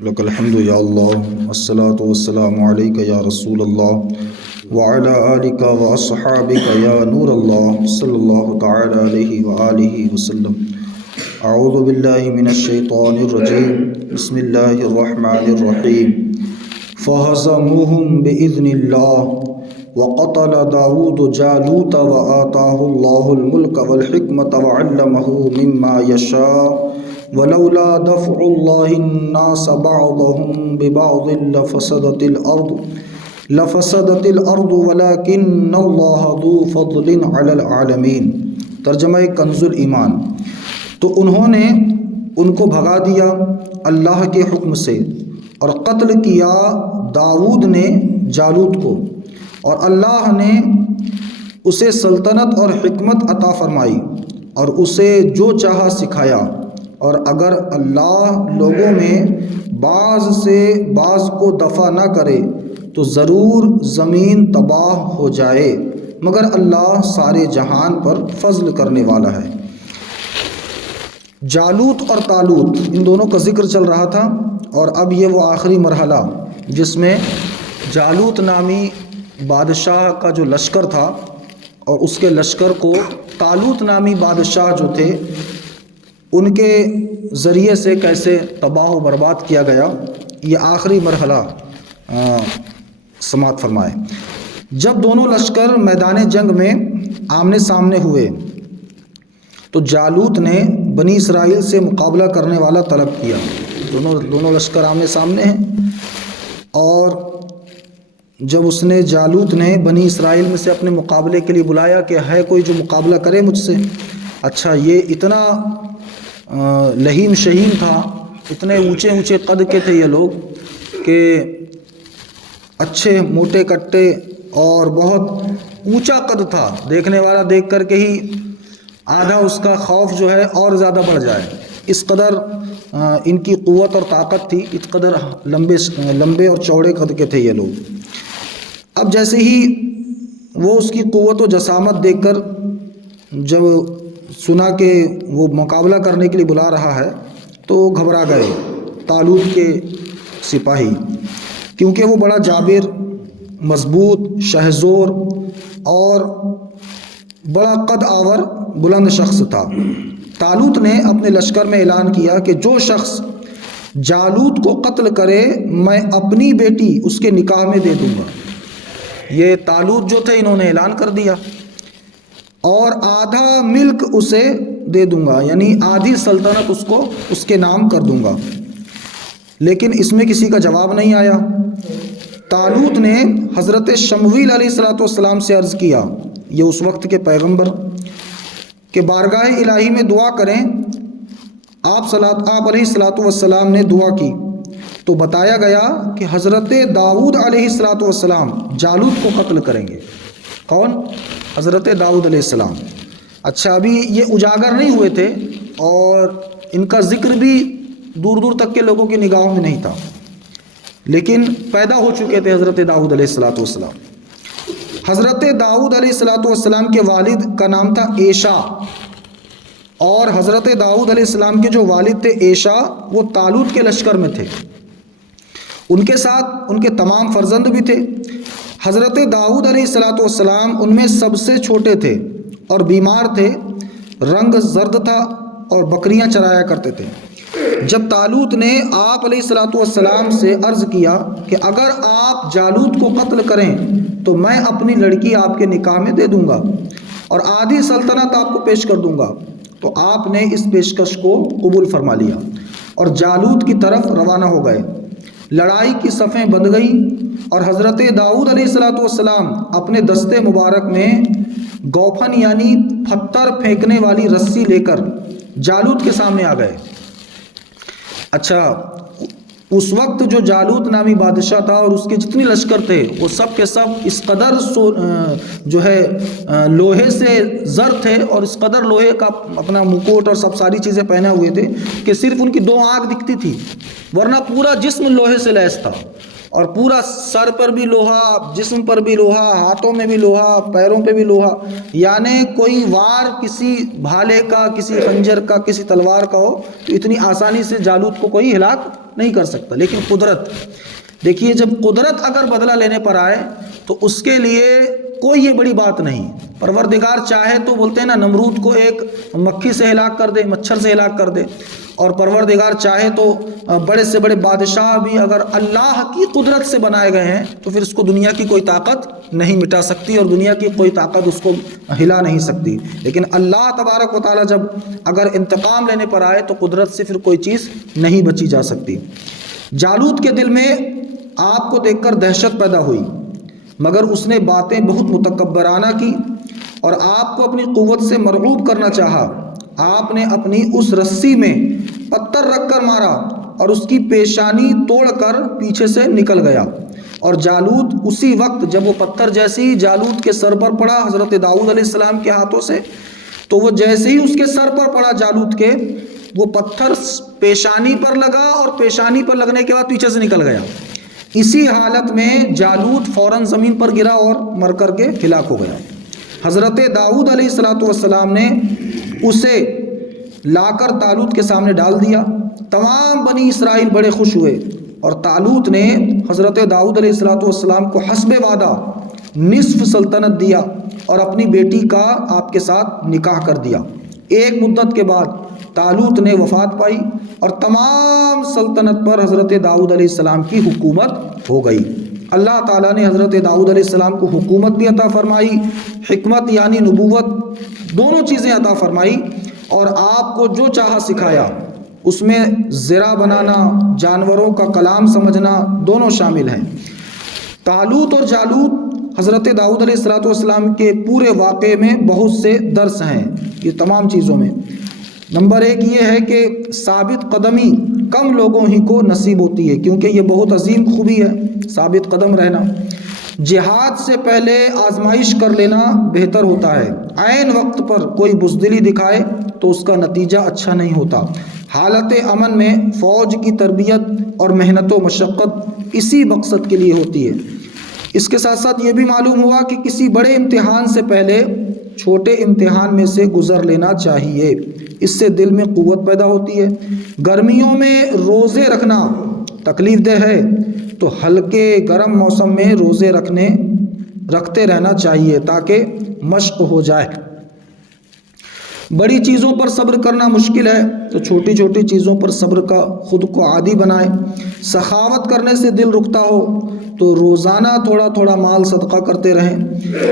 لك الحمد يا الله الصلاة والسلام عليك يا رسول الله وعلى آلك وأصحابك يا نور الله صلى الله تعالى عليه وآله وسلم. أعوذ بالله من الشيطان الرجيم. بسم الله الرحمن الرحيم. فهزموهم بإذن الله وقتل داود جالوت وآتاه الله الملك والحكمة وعلمه مما يشاء ولولا دفع الله الناس بعضهم ببعض لفسدت الارض ولكن الله ذو فضل على العالمین. ترجمہ کنز الایمان. تو انہوں نے ان کو بھگا دیا اللہ کے حکم سے اور قتل کیا داؤد نے جالوت کو، اور اللہ نے اسے سلطنت اور حکمت عطا فرمائی اور اسے جو چاہا سکھایا. اور اگر اللہ لوگوں میں بعض سے بعض کو دفع نہ کرے تو ضرور زمین تباہ ہو جائے، مگر اللہ سارے جہان پر فضل کرنے والا ہے. جالوت اور طالوت ان دونوں کا ذکر چل رہا تھا، اور اب یہ وہ آخری مرحلہ جس میں جالوت نامی بادشاہ کا جو لشکر تھا اور اس کے لشکر کو طالوت نامی بادشاہ جو تھے ان کے ذریعے سے کیسے تباہ و برباد کیا گیا، یہ آخری مرحلہ سماعت فرمائے. جب دونوں لشکر میدان جنگ میں آمنے سامنے ہوئے تو جالوت نے بنی اسرائیل سے مقابلہ کرنے والا طلب کیا. دونوں لشکر آمنے سامنے ہیں، اور جب اس نے جالوت نے بنی اسرائیل میں سے اپنے مقابلے کے لیے بلایا کہ ہے کوئی جو مقابلہ کرے مجھ سے. اچھا، یہ اتنا لہیم شہیم تھا، اتنے اونچے اونچے قد کے تھے یہ لوگ کہ اچھے موٹے کٹے اور بہت اونچا قد تھا. دیکھنے والا دیکھ کر کے ہی آدھا اس کا خوف جو ہے اور زیادہ بڑھ جائے، اس قدر ان کی قوت اور طاقت تھی، اس قدر لمبے اور چوڑے قد کے تھے یہ لوگ. اب جیسے ہی وہ اس کی قوت و جسامت دیکھ کر جب سنا کہ وہ مقابلہ کرنے کے لیے بلا رہا ہے تو گھبرا گئے طالوت کے سپاہی، کیونکہ وہ بڑا جابر، مضبوط، شہزور اور بڑا قد آور بلند شخص تھا. طالوت نے اپنے لشکر میں اعلان کیا کہ جو شخص جالوت کو قتل کرے میں اپنی بیٹی اس کے نکاح میں دے دوں گا. یہ طالوت جو تھے انہوں نے اعلان کر دیا، اور آدھا ملک اسے دے دوں گا، یعنی آدھی سلطنت اس کے نام کر دوں گا. لیکن اس میں کسی کا جواب نہیں آیا. طالوت نے حضرت شمویل علیہ السلام سے عرض کیا، یہ اس وقت کے پیغمبر، کہ بارگاہ الہی میں دعا کریں. آپ علیہ السلام نے دعا کی تو بتایا گیا کہ حضرت داؤد علیہ السلام جالوت کو قتل کریں گے. کون؟ حضرت داؤد علیہ السلام. اچھا، ابھی یہ اجاگر نہیں ہوئے تھے اور ان کا ذکر بھی دور دور تک کے لوگوں کی نگاہوں میں نہیں تھا، لیکن پیدا ہو چکے تھے حضرت داؤد علیہ السلام. حضرت داؤد علیہ السلام کے والد کا نام تھا ایشا، اور حضرت داؤد علیہ السلام کے جو والد تھے ایشا وہ طالوت کے لشکر میں تھے. ان کے ساتھ ان کے تمام فرزند بھی تھے. حضرت داؤد علیہ السلام ان میں سب سے چھوٹے تھے اور بیمار تھے، رنگ زرد تھا اور بکریاں چرایا کرتے تھے. جب طالوت نے آپ علیہ السلام سے عرض کیا کہ اگر آپ جالوت کو قتل کریں تو میں اپنی لڑکی آپ کے نکاح میں دے دوں گا اور آدھی سلطنت آپ کو پیش کر دوں گا، تو آپ نے اس پیشکش کو قبول فرما لیا اور جالوت کی طرف روانہ ہو گئے. لڑائی کی صفیں بندھ گئیں اور حضرت داؤد علیہ السلام اپنے دستے مبارک میں گوفن یعنی پتھر پھینکنے والی رسی لے کر جالوت کے سامنے آ گئے. اچھا، اس وقت جو جالوت نامی بادشاہ تھا اور اس کے جتنی لشکر تھے وہ سب کے سب اس قدر جو ہے لوہے سے زر تھے اور اس قدر لوہے کا اپنا مکوٹ اور سب ساری چیزیں پہنے ہوئے تھے کہ صرف ان کی 2 آنکھ دکھتی تھی، ورنہ پورا جسم لوہے سے لیس تھا، اور پورا سر پر بھی لوہا، جسم پر بھی لوہا، ہاتھوں میں بھی لوہا، پیروں پہ بھی لوہا. یعنی کوئی وار کسی بھالے کا، کسی خنجر کا، کسی تلوار کا ہو تو اتنی آسانی سے جالوت کو کوئی ہلاک نہیں کر سکتا، لیکن قدرت، دیکھیے جب قدرت اگر بدلہ لینے پر آئے تو اس کے لیے کوئی یہ بڑی بات نہیں۔ پروردگار چاہے تو بولتے ہیں نا، نمرود کو ایک مکھی سے ہلاک کر دے، مچھر سے ہلاک کر دے، اور پروردگار چاہے تو بڑے سے بڑے بادشاہ بھی اگر اللہ کی قدرت سے بنائے گئے ہیں تو پھر اس کو دنیا کی کوئی طاقت نہیں مٹا سکتی، اور دنیا کی کوئی طاقت اس کو ہلا نہیں سکتی۔ لیکن اللہ تبارک و تعالیٰ جب اگر انتقام لینے پر آئے تو قدرت سے پھر کوئی چیز نہیں بچی جا سکتی۔ جالوت کے دل میں آپ کو دیکھ کر دہشت پیدا ہوئی، مگر اس نے باتیں بہت متکبرانہ کی اور آپ کو اپنی قوت سے مرعوب کرنا چاہا۔ آپ نے اپنی اس رسی میں پتھر رکھ کر مارا اور اس کی پیشانی توڑ کر پیچھے سے نکل گیا، اور جالوت اسی وقت جب وہ پتھر جیسے ہی جالوت کے سر پر پڑا حضرت داؤد علیہ السلام کے ہاتھوں سے، تو وہ جیسے ہی اس کے سر پر پڑا جالوت کے، وہ پتھر پیشانی پر لگا اور پیشانی پر لگنے کے بعد پیچھے سے نکل گیا۔ اسی حالت میں جالوت فوراً زمین پر گرا اور مر کر کے ہلاک ہو گیا۔ حضرت داؤد علیہ السلام نے اسے لا کر طالوت کے سامنے ڈال دیا۔ تمام بنی اسرائیل بڑے خوش ہوئے، اور طالوت نے حضرت داؤد علیہ السلام کو حسب وعدہ نصف سلطنت دیا اور اپنی بیٹی کا آپ کے ساتھ نکاح کر دیا۔ ایک مدت کے بعد طالوت نے وفات پائی اور تمام سلطنت پر حضرت داؤد علیہ السلام کی حکومت ہو گئی۔ اللہ تعالیٰ نے حضرت داؤد علیہ السلام کو حکومت بھی عطا فرمائی، حکمت یعنی نبوت، دونوں چیزیں عطا فرمائی، اور آپ کو جو چاہا سکھایا۔ اس میں زرع بنانا، جانوروں کا کلام سمجھنا، دونوں شامل ہیں۔ طالوت اور جالوت حضرت داؤد علیہ السلام کے پورے واقعے میں بہت سے درس ہیں یہ تمام چیزوں میں۔ نمبر ایک یہ ہے کہ ثابت قدمی کم لوگوں ہی کو نصیب ہوتی ہے، کیونکہ یہ بہت عظیم خوبی ہے ثابت قدم رہنا۔ جہاد سے پہلے آزمائش کر لینا بہتر ہوتا ہے۔ عین وقت پر کوئی بزدلی دکھائے تو اس کا نتیجہ اچھا نہیں ہوتا۔ حالت امن میں فوج کی تربیت اور محنت و مشقت اسی مقصد کے لیے ہوتی ہے۔ اس کے ساتھ ساتھ یہ بھی معلوم ہوا کہ کسی بڑے امتحان سے پہلے چھوٹے امتحان میں سے گزر لینا چاہیے، اس سے دل میں قوت پیدا ہوتی ہے۔ گرمیوں میں روزے رکھنا تکلیف دہ ہے، تو ہلکے گرم موسم میں روزے رکھتے رہنا چاہیے تاکہ مشق ہو جائے۔ بڑی چیزوں پر صبر کرنا مشکل ہے تو چھوٹی چھوٹی چیزوں پر صبر کا خود کو عادی بنائے۔ سخاوت کرنے سے دل رکتا ہو تو روزانہ تھوڑا تھوڑا مال صدقہ کرتے رہیں۔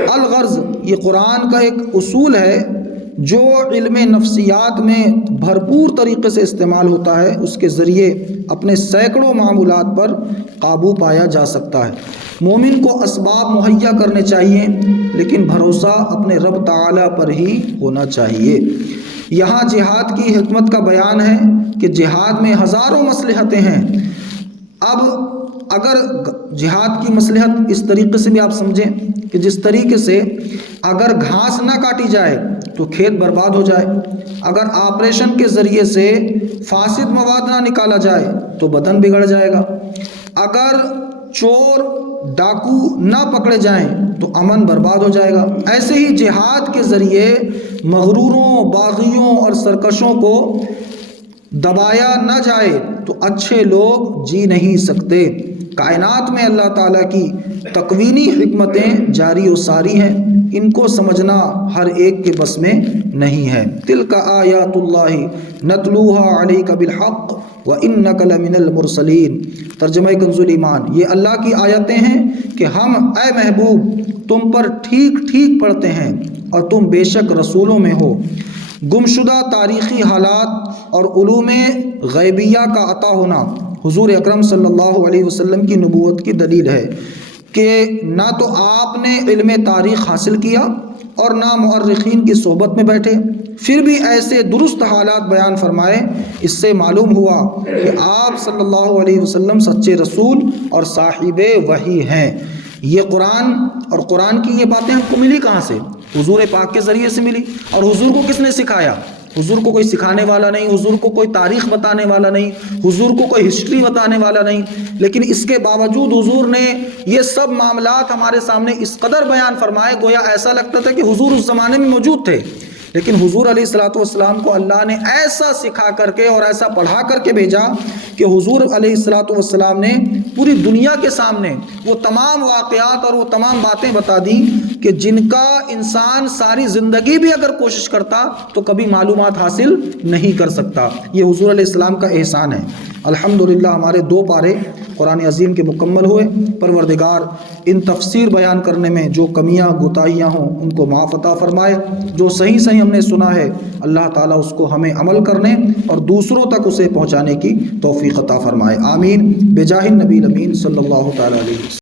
الغرض یہ قرآن کا ایک اصول ہے جو علم نفسیات میں بھرپور طریقے سے استعمال ہوتا ہے، اس کے ذریعے اپنے سینکڑوں معمولات پر قابو پایا جا سکتا ہے۔ مومن کو اسباب مہیا کرنے چاہیے، لیکن بھروسہ اپنے رب تعالیٰ پر ہی ہونا چاہیے۔ یہاں جہاد کی حکمت کا بیان ہے کہ جہاد میں ہزاروں مصلحتیں ہیں۔ اب اگر جہاد کی مصلحت اس طریقے سے بھی آپ سمجھیں کہ جس طریقے سے اگر گھاس نہ کاٹی جائے تو کھیت برباد ہو جائے، اگر آپریشن کے ذریعے سے فاسد مواد نہ نکالا جائے تو بدن بگڑ جائے گا، اگر چور ڈاکو نہ پکڑے جائیں تو امن برباد ہو جائے گا، ایسے ہی جہاد کے ذریعے مغروروں، باغیوں اور سرکشوں کو دبایا نہ جائے تو اچھے لوگ جی نہیں سکتے۔ کائنات میں اللہ تعالیٰ کی تکوینی حکمتیں جاری و ساری ہیں، ان کو سمجھنا ہر ایک کے بس میں نہیں ہے۔ تلک آیات اللہ نتلوها علیک بالحق وانک لمن المرسلین۔ ترجمہ کنز ایمان، یہ اللہ کی آیتیں ہیں کہ ہم اے محبوب تم پر ٹھیک ٹھیک پڑھتے ہیں اور تم بے شک رسولوں میں ہو۔ گمشدہ تاریخی حالات اور علوم غیبیہ کا عطا ہونا حضور اکرم صلی اللہ علیہ وسلم کی نبوت کی دلیل ہے کہ نہ تو آپ نے علم تاریخ حاصل کیا اور نہ مؤرخین کی صحبت میں بیٹھے، پھر بھی ایسے درست حالات بیان فرمائے۔ اس سے معلوم ہوا کہ آپ صلی اللہ علیہ وسلم سچے رسول اور صاحب وحی ہیں۔ یہ قرآن اور قرآن کی یہ باتیں ہم کو ملی کہاں سے؟ حضور پاک کے ذریعے سے ملی۔ اور حضور کو کس نے سکھایا؟ حضور کو کوئی سکھانے والا نہیں، حضور کو کوئی تاریخ بتانے والا نہیں، حضور کو کوئی ہسٹری بتانے والا نہیں، لیکن اس کے باوجود حضور نے یہ سب معاملات ہمارے سامنے اس قدر بیان فرمائے گویا ایسا لگتا تھا کہ حضور اس زمانے میں موجود تھے۔ لیکن حضور علیہ الصلوۃ والسلام کو اللہ نے ایسا سکھا کر کے اور ایسا پڑھا کر کے بھیجا کہ حضور علیہ الصلوۃ والسلام نے پوری دنیا کے سامنے وہ تمام واقعات اور وہ تمام باتیں بتا دیں کہ جن کا انسان ساری زندگی بھی اگر کوشش کرتا تو کبھی معلومات حاصل نہیں کر سکتا۔ یہ حضور علیہ السلام کا احسان ہے۔ الحمدللہ ہمارے 2 پارے قرآن عظیم کے مکمل ہوئے۔ پروردگار ان تفسیر بیان کرنے میں جو کمیاں کوتاہیاں ہوں ان کو معاف عطا فرمائے۔ جو صحیح ہم نے سنا ہے اللہ تعالیٰ اس کو ہمیں عمل کرنے اور دوسروں تک اسے پہنچانے کی توفیق عطا فرمائے۔ آمین بجاہ النبی الامین صلی اللہ تعالیٰ علیہ وسلم۔